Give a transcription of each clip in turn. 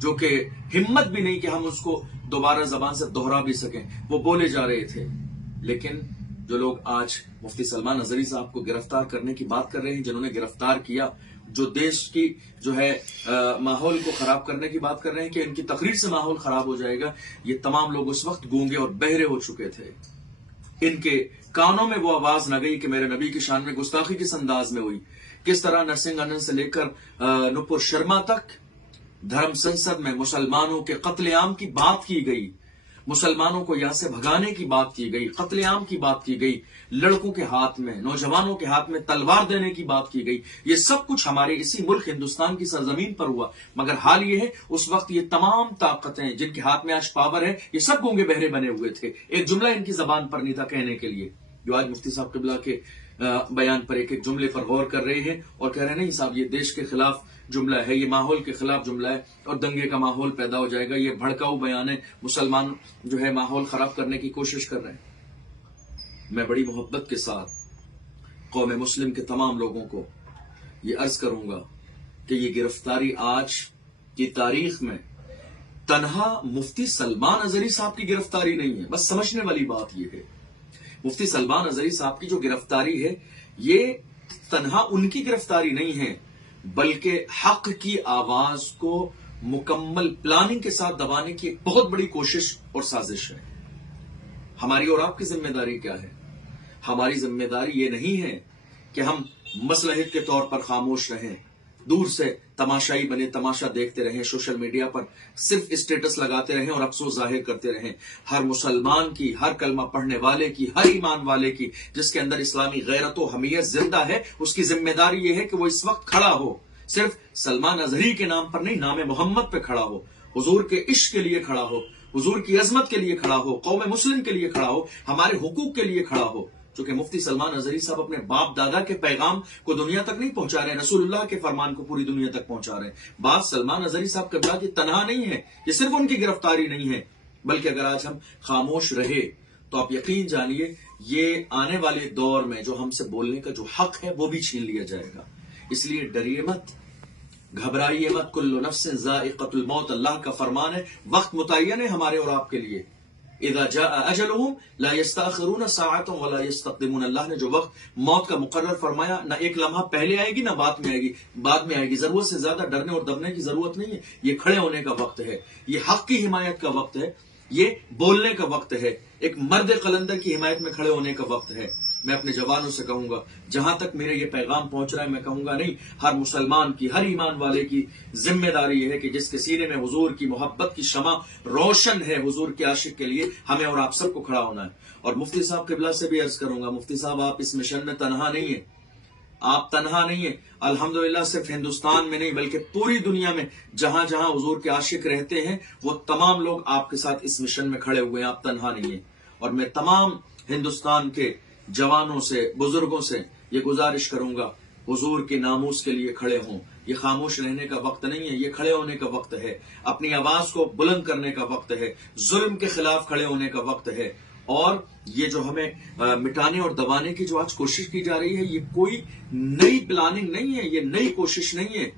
جو کہ ہمت بھی نہیں کہ ہم اس کو دوبارہ زبان سے دہرا بھی سکیں، وہ بولے جا رہے تھے۔ لیکن جو لوگ آج مفتی سلمان اظہری صاحب کو گرفتار کرنے کی بات کر رہے ہیں، جنہوں نے گرفتار کیا، جو دیش کی جو ہے ماحول کو خراب کرنے کی بات کر رہے ہیں کہ ان کی تقریر سے ماحول خراب ہو جائے گا، یہ تمام لوگ اس وقت گونگے اور بہرے ہو چکے تھے۔ ان کے کانوں میں وہ آواز نہ گئی کہ میرے نبی کی شان میں گستاخی کس انداز میں ہوئی، کس طرح نرسنگ آنند سے لے کر نپور شرما تک دھرم سنسد میں مسلمانوں کے قتل عام کی بات کی گئی، مسلمانوں کو یہاں سے بھگانے کی بات کی گئی، قتل عام کی بات کی گئی، لڑکوں کے ہاتھ میں، نوجوانوں کے ہاتھ میں تلوار دینے کی بات کی گئی۔ یہ سب کچھ ہمارے اسی ملک ہندوستان کی سرزمین پر ہوا، مگر حال یہ ہے اس وقت یہ تمام طاقتیں جن کے ہاتھ میں آج پاور ہے، یہ سب گونگے بہرے بنے ہوئے تھے۔ ایک جملہ ان کی زبان پر نہیں تھا کہنے کے لیے، جو آج مفتی صاحب قبلہ کے بیان پر ایک ایک جملے پر غور کر رہے ہیں اور کہہ رہے ہیں نہیں صاحب یہ دیش کے خلاف جملہ ہے، یہ ماحول کے خلاف جملہ ہے اور دنگے کا ماحول پیدا ہو جائے گا، یہ بھڑکاؤ بیان ہے، مسلمان جو ہے ماحول خراب کرنے کی کوشش کر رہے ہیں۔ میں بڑی محبت کے ساتھ قوم مسلم کے تمام لوگوں کو یہ عرض کروں گا کہ یہ گرفتاری آج کی تاریخ میں تنہا مفتی سلمان اظہری صاحب کی گرفتاری نہیں ہے۔ بس سمجھنے والی بات یہ ہے، مفتی سلمان اظہری صاحب کی جو گرفتاری ہے یہ تنہا ان کی گرفتاری نہیں ہے، بلکہ حق کی آواز کو مکمل پلاننگ کے ساتھ دبانے کی ایک بہت بڑی کوشش اور سازش ہے۔ ہماری اور آپ کی ذمہ داری کیا ہے؟ ہماری ذمہ داری یہ نہیں ہے کہ ہم مصلحت کے طور پر خاموش رہیں، دور سے تماشائی بنے، تماشا دیکھتے رہیں، سوشل میڈیا پر صرف اسٹیٹس لگاتے رہیں اور افسوس ظاہر کرتے رہیں۔ ہر مسلمان کی، ہر کلمہ پڑھنے والے کی، ہر ایمان والے کی جس کے اندر اسلامی غیرت و حمیت زندہ ہے، اس کی ذمہ داری یہ ہے کہ وہ اس وقت کھڑا ہو، صرف سلمان اظہری کے نام پر نہیں، نام محمد پہ کھڑا ہو، حضور کے عشق کے لیے کھڑا ہو، حضور کی عظمت کے لیے کھڑا ہو، قوم مسلم کے لیے کھڑا ہو، ہمارے حقوق کے لیے کھڑا ہو۔ چونکہ مفتی سلمان اظہری صاحب اپنے باپ دادا کے پیغام کو دنیا تک نہیں پہنچا رہے ہیں، رسول اللہ کے فرمان کو پوری دنیا تک پہنچا رہے ہیں۔ بات سلمان اظہری صاحب قبلہ کی تنہا نہیں ہے، یہ صرف ان کی گرفتاری نہیں ہے، بلکہ اگر آج ہم خاموش رہے تو آپ یقین جانیے یہ آنے والے دور میں جو ہم سے بولنے کا جو حق ہے وہ بھی چھین لیا جائے گا۔ اس لیے ڈریے مت، گھبرائیے مت، کل نفس ذائقۃ الموت، اللہ کا فرمان ہے، وقت متعین ہے ہمارے اور آپ کے لیے۔ اذا جاء اجلهم لا يستاخرون ساعة ولا يستقدمون، اللہ نے جو وقت موت کا مقرر فرمایا، نہ ایک لمحہ پہلے آئے گی نہ بعد میں آئے گی، بعد میں آئے گی۔ ضرورت سے زیادہ ڈرنے اور دبنے کی ضرورت نہیں ہے، یہ کھڑے ہونے کا وقت ہے، یہ حق کی حمایت کا وقت ہے، یہ بولنے کا وقت ہے، ایک مرد قلندر کی حمایت میں کھڑے ہونے کا وقت ہے۔ میں اپنے جوانوں سے کہوں گا، جہاں تک میرے یہ پیغام پہنچ رہا ہے، میں کہوں گا نہیں، ہر مسلمان کی، ہر ایمان والے کی ذمہ داری یہ ہے کہ جس کے سینے میں حضور کی محبت کی شمع روشن ہے، حضور کے عاشق کے لیے ہمیں اور آپ سب کو کھڑا ہونا ہے۔ اور مفتی صاحب قبلہ سے بھی عرض کروں گا، مفتی صاحب آپ اس مشن میں تنہا نہیں ہیں، آپ تنہا نہیں ہیں، الحمدللہ صرف ہندوستان میں نہیں بلکہ پوری دنیا میں جہاں جہاں حضور کے عاشق رہتے ہیں وہ تمام لوگ آپ کے ساتھ اس مشن میں کھڑے ہوئے ہیں، آپ تنہا نہیں ہیں۔ اور میں تمام ہندوستان کے جوانوں سے، بزرگوں سے یہ گزارش کروں گا، حضور کے ناموس کے لیے کھڑے ہوں۔ یہ خاموش رہنے کا وقت نہیں ہے، یہ کھڑے ہونے کا وقت ہے، اپنی آواز کو بلند کرنے کا وقت ہے، ظلم کے خلاف کھڑے ہونے کا وقت ہے۔ اور یہ جو ہمیں مٹانے اور دبانے کی جو آج کوشش کی جا رہی ہے، یہ کوئی نئی پلاننگ نہیں ہے، یہ نئی کوشش نہیں ہے،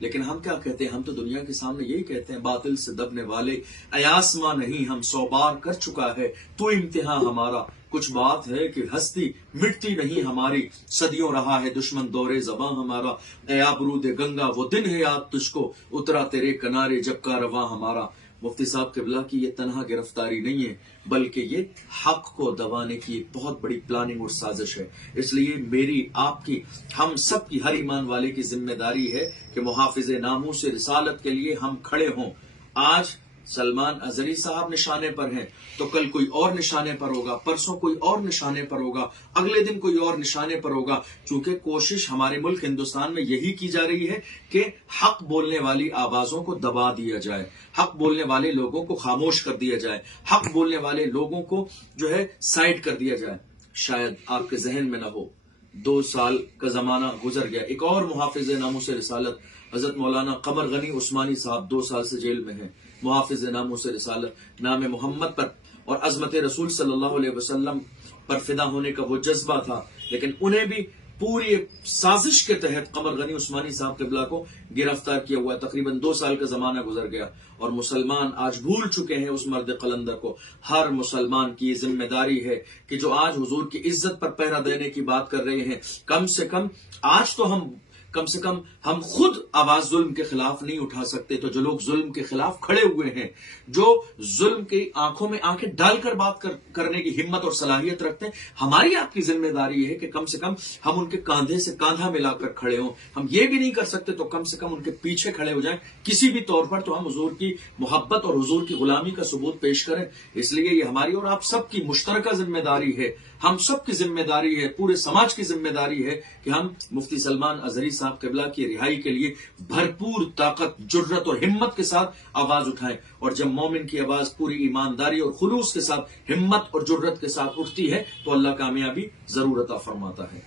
لیکن ہم کیا کہتے ہیں؟ ہم تو دنیا کے سامنے یہی کہتے ہیں، باطل سے دبنے والے ایاسما نہیں، ہم 100 بار کر چکا ہے تو امتحان ہمارا، کچھ بات ہے کہ ہستی مٹتی نہیں ہماری، صدیوں رہا ہے دشمن دورے زباں ہمارا، اے آبرود گنگا وہ دن ہے یاد تجھ کو، اترا تیرے کنارے جب کا رواں ہمارا۔ مفتی صاحب قبلہ کی یہ تنہا گرفتاری نہیں ہے، بلکہ یہ حق کو دبانے کی ایک بہت بڑی پلاننگ اور سازش ہے۔ اس لیے میری، آپ کی، ہم سب کی، ہر ایمان والے کی ذمہ داری ہے کہ محافظ ناموس رسالت کے لیے ہم کھڑے ہوں۔ آج سلمان اظہری صاحب نشانے پر ہیں تو کل کوئی اور نشانے پر ہوگا، پرسوں کوئی اور نشانے پر ہوگا، اگلے دن کوئی اور نشانے پر ہوگا، چونکہ کوشش ہمارے ملک ہندوستان میں یہی کی جا رہی ہے کہ حق بولنے والی آوازوں کو دبا دیا جائے، حق بولنے والے لوگوں کو خاموش کر دیا جائے، حق بولنے والے لوگوں کو جو ہے سائڈ کر دیا جائے۔ شاید آپ کے ذہن میں نہ ہو، 2 سال کا زمانہ گزر گیا، ایک اور محافظ ناموس رسالت حضرت مولانا قمر غنی عثمانی صاحب 2 سال سے جیل میں ہیں، محافظ ناموس رسالت، نام محمد پر اور عظمت رسول صلی اللہ علیہ وسلم پر فدا ہونے کا وہ جذبہ تھا، لیکن انہیں بھی پوری سازش کے تحت قمر غنی عثمانی صاحب قبلہ کو گرفتار کیا ہوا ہے. تقریباً 2 سال کا زمانہ گزر گیا اور مسلمان آج بھول چکے ہیں اس مرد قلندر کو. ہر مسلمان کی ذمہ داری ہے کہ جو آج حضور کی عزت پر پہرا دینے کی بات کر رہے ہیں، کم سے کم آج تو ہم خود آواز ظلم کے خلاف نہیں اٹھا سکتے، تو جو لوگ ظلم کے خلاف کھڑے ہوئے ہیں، جو ظلم کی آنکھوں میں آنکھیں ڈال کر بات کرنے کی ہمت اور صلاحیت رکھتے ہیں، ہماری آپ کی ذمہ داری ہے کہ کم سے کم ہم ان کے کاندھے سے کاندھا ملا کر کھڑے ہوں. ہم یہ بھی نہیں کر سکتے تو کم سے کم ان کے پیچھے کھڑے ہو جائیں کسی بھی طور پر، تو ہم حضور کی محبت اور حضور کی غلامی کا ثبوت پیش کریں. اس لیے یہ ہماری اور آپ سب کی مشترکہ ذمہ داری ہے، ہم سب کی ذمہ داری ہے، پورے سماج کی ذمہ داری ہے کہ ہم مفتی سلمان اظہری صاحب قبلہ کی رہائی کے لیے بھرپور طاقت، جرت اور ہمت کے ساتھ آواز اٹھائیں. اور جب مومن کی آواز پوری ایمانداری اور خلوص کے ساتھ، ہمت اور جرت کے ساتھ اٹھتی ہے تو اللہ کامیابی ضرور عطا فرماتا ہے.